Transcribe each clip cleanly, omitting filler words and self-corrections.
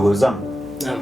Wadogo zangu. Naam.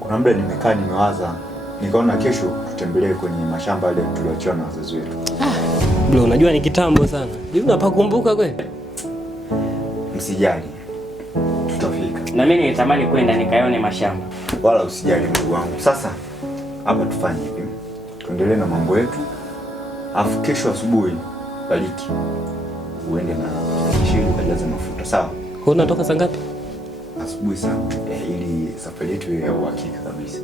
Kuna muda nimekaa nimewaza, nikaona kesho tutembelee kwenye mashamba yale tulioachiwa na wazazi wetu. Bro, unajua ni kitambo sana. Hivi unapakumbuka kweli? Msijali. Tutafika. Na mimi nilitamani kwenda nikaone mashamba. Wala usijali ndugu wangu. Sasa hapa tufanye hivi. Tuendelee na mambo yetu. Afu kesho asubuhi Bariki uende na kishiri ukajaza mafuta, sawa? Kwa unatoka saa ngapi? Asubuhi sana, ili safari yetu iwe ya uhakika kabisa.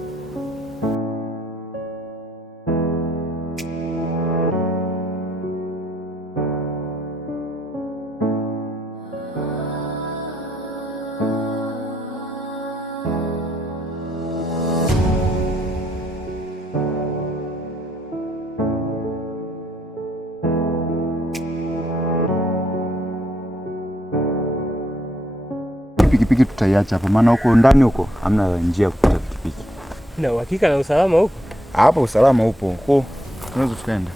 Pikipiki tutaiacha hapo, maana huko ndani huko hamna njia kupita pikipiki. Na uhakika na usalama huko? Hapo usalama upo. Huko tunaweza tukaenda.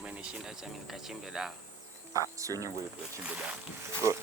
Umenishinda, acha mimi nikachimbe dawa. Sio nyingo yetu tukachimbe dawa.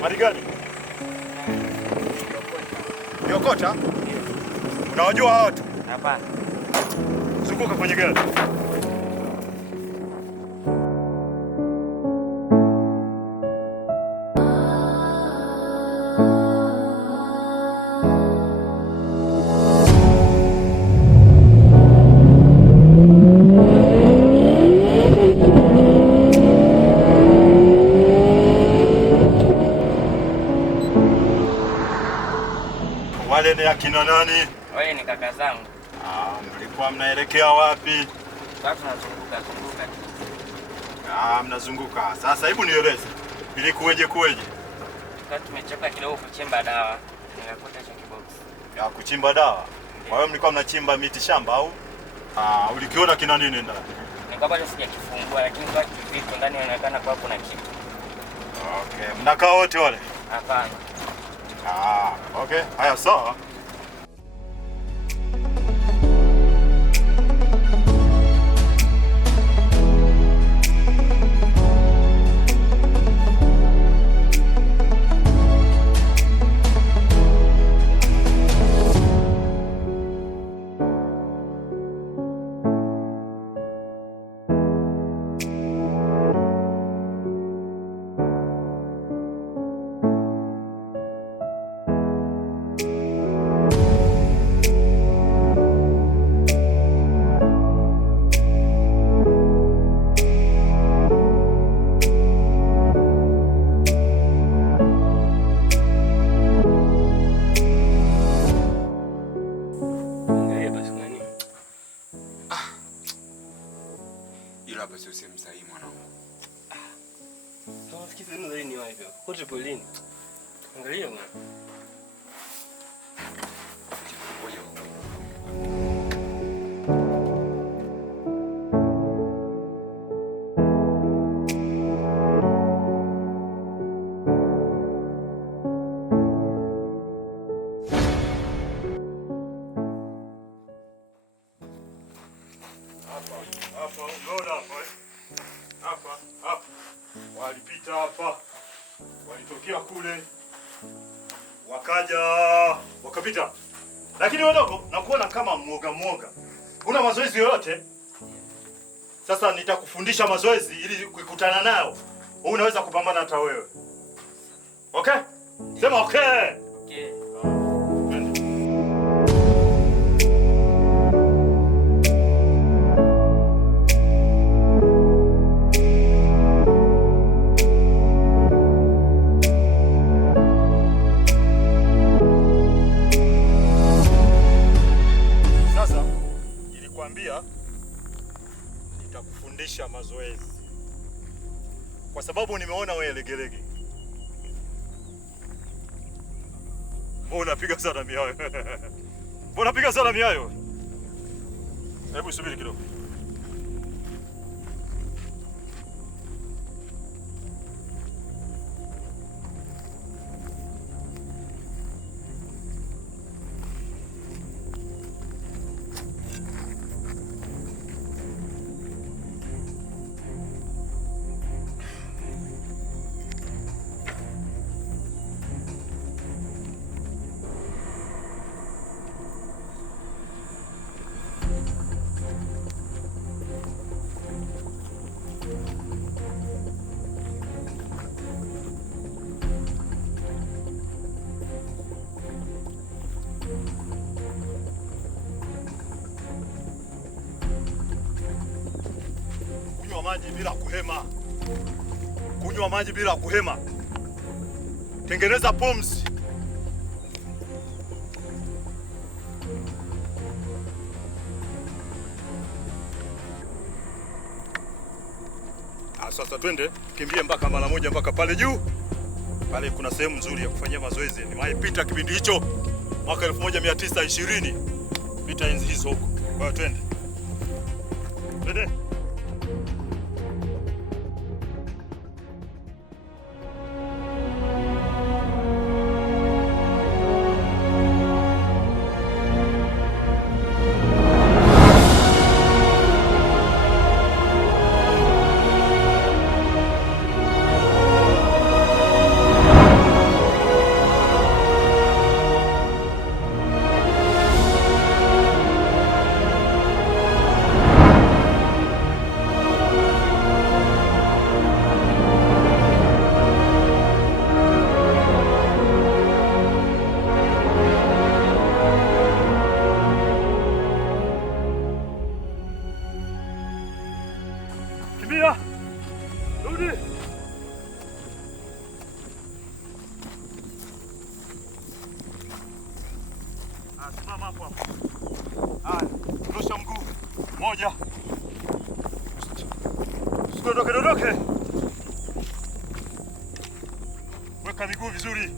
Mali gani? Yokota? Unawajua hao watu? Hapana. Zunguka kwenye gari. Wale ni akina nani? Wale ni kaka zangu. Mlikuwa mnaelekea wapi? Sasa tunazunguka zunguka. Mnazunguka. Sasa hebu nieleze. Ili kuweje? Sasa tumechoka kidogo kuchimba dawa. Nikakuta cha kibox. Ya kuchimba dawa. Kwa hiyo mlikuwa mnachimba miti shamba au? Ulikiona kina nini ndani? Nilikuwa bado sijakifungua lakini kwa kivipo ndani inaonekana kwa kuna kitu. Okay, mnakaa wote wale? Hapana. Okay. Haya sawa. Hapa sio sehemu sahihi mwanangu. Nafikiri sehemu sahihi ni wapi? Kote polini. Angalia bwana. Hapa. Walipita hapa. Walitokea kule. Wakaja, wakapita. Lakini wadogo, nakuona kama mwoga. Una mazoezi yoyote? Sasa nitakufundisha mazoezi ili kukutana nayo. Unaweza kupambana hata wewe. Okay? Sema okay. Okay. Nitakufundisha mazoezi. Kwa sababu nimeona wewe legelege. Unapiga sana miayo. Unapiga sana miayo. Hebu subiri kidogo. Kunywa maji bila kuhema. Tengeneza pumzi. Sasa twende, kimbie mpaka mara moja mpaka pale juu. Pale kuna sehemu nzuri ya kufanyia mazoezi. Nimeipita kipindi hicho mwaka 1920. Pita enzi hizo huko. Kwa hiyo twende. Twende. Simama hapo hapo. Haya, nyosha mguu. Moja. Dondoke. Weka miguu vizuri.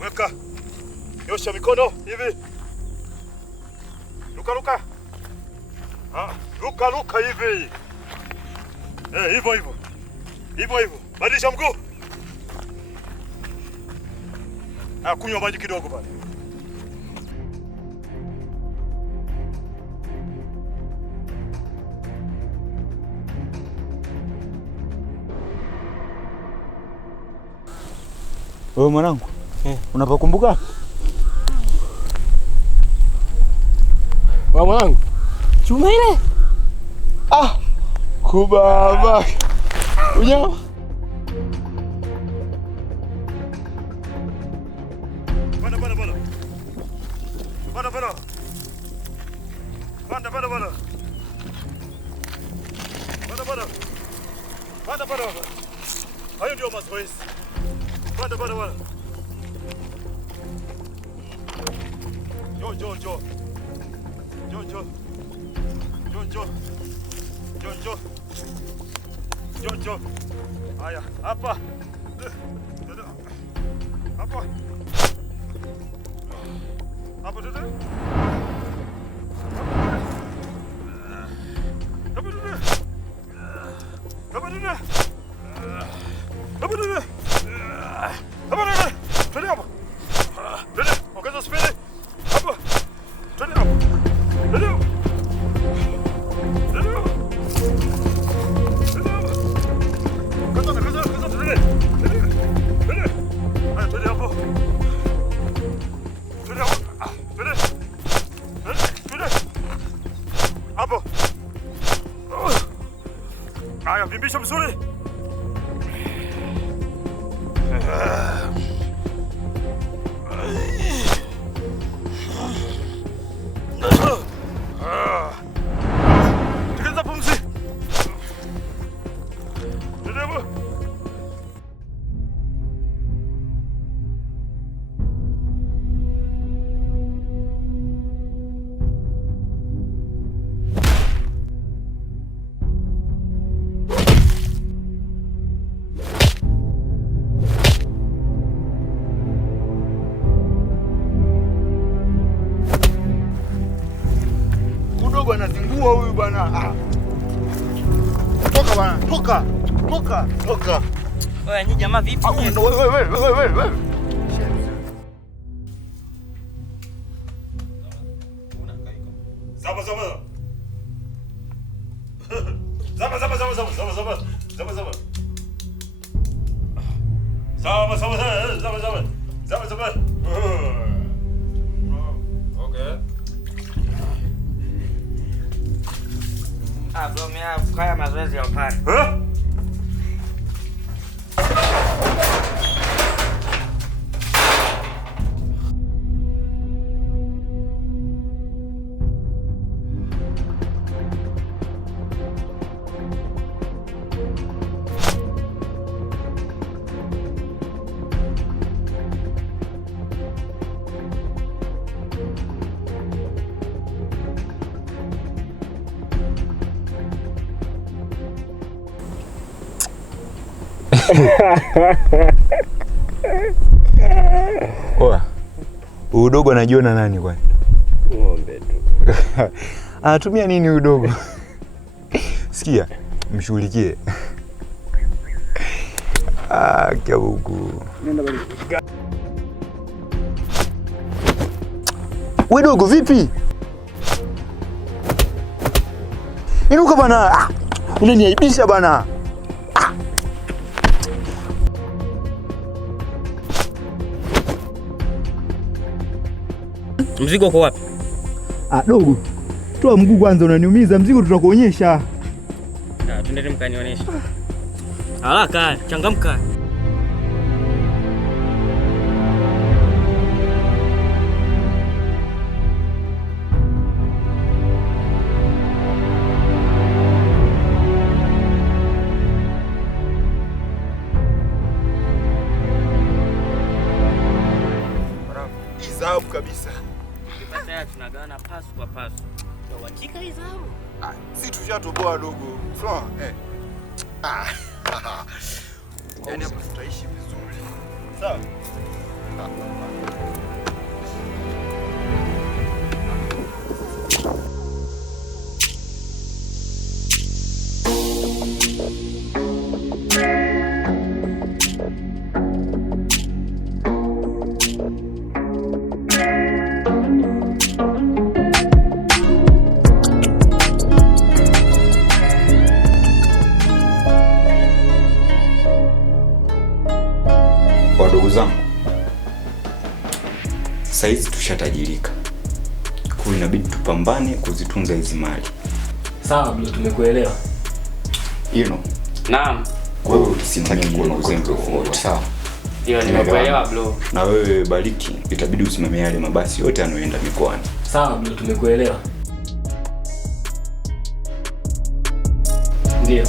Weka. Nyosha mikono hivi. Luka. Luka hivi. Hivyo. Badilisha mguu. Kunywa maji kidogo pale. Wewe mwanangu, unapokumbuka? Wewe mwanangu, chuma ile? Kubaba. Unyama. Bana. Hayo ndio mazoezi. Bana. Jo. Haya, hapa. Hapa. Hapa dada. Ongeza spidi. Hapa. Twende hapo. Haya, vimbisha vizuri. Tukiza pumzi. Ndio. Anazingua huyu bwana. Toka bwana, toka. Wewe nyinyi jamaa vipi? Wewe. Zama. Okay. Bro, mimi nafanya mazoezi ya upande. Udogo anajiona nani kwani? Ng'ombe tu. Anatumia nini udogo? Sikia, mshughulikie. Kabuku. Nenda bali. Wewe dogo vipi? Inuka bana. Unaniaibisha bana. Mzigo uko wapi? Dogo. Toa mguu kwanza, unaniumiza. Mzigo tutakuonyesha. Twende mkanionyesha. Haraka, changamka. Zahabu kabisa. Sasa tunagawana pasu kwa pasu. Uhakika hii zahabu? Si tushatoboa dogo. Sawa? Yaani hapa tutaishi vizuri. Sawa? Wadogo zangu, saizi tushatajirika, kwa inabidi tupambane kuzitunza hizi mali. Sawa bro, tumekuelewa. Naam. Kwa hiyo usimtaki kuona uzembe wote. Sawa. Ndio nimekuelewa bro. Na wewe Bariki, itabidi usimamie yale mabasi yote yanayoenda mikoani. Sawa bro, tumekuelewa. Ndio.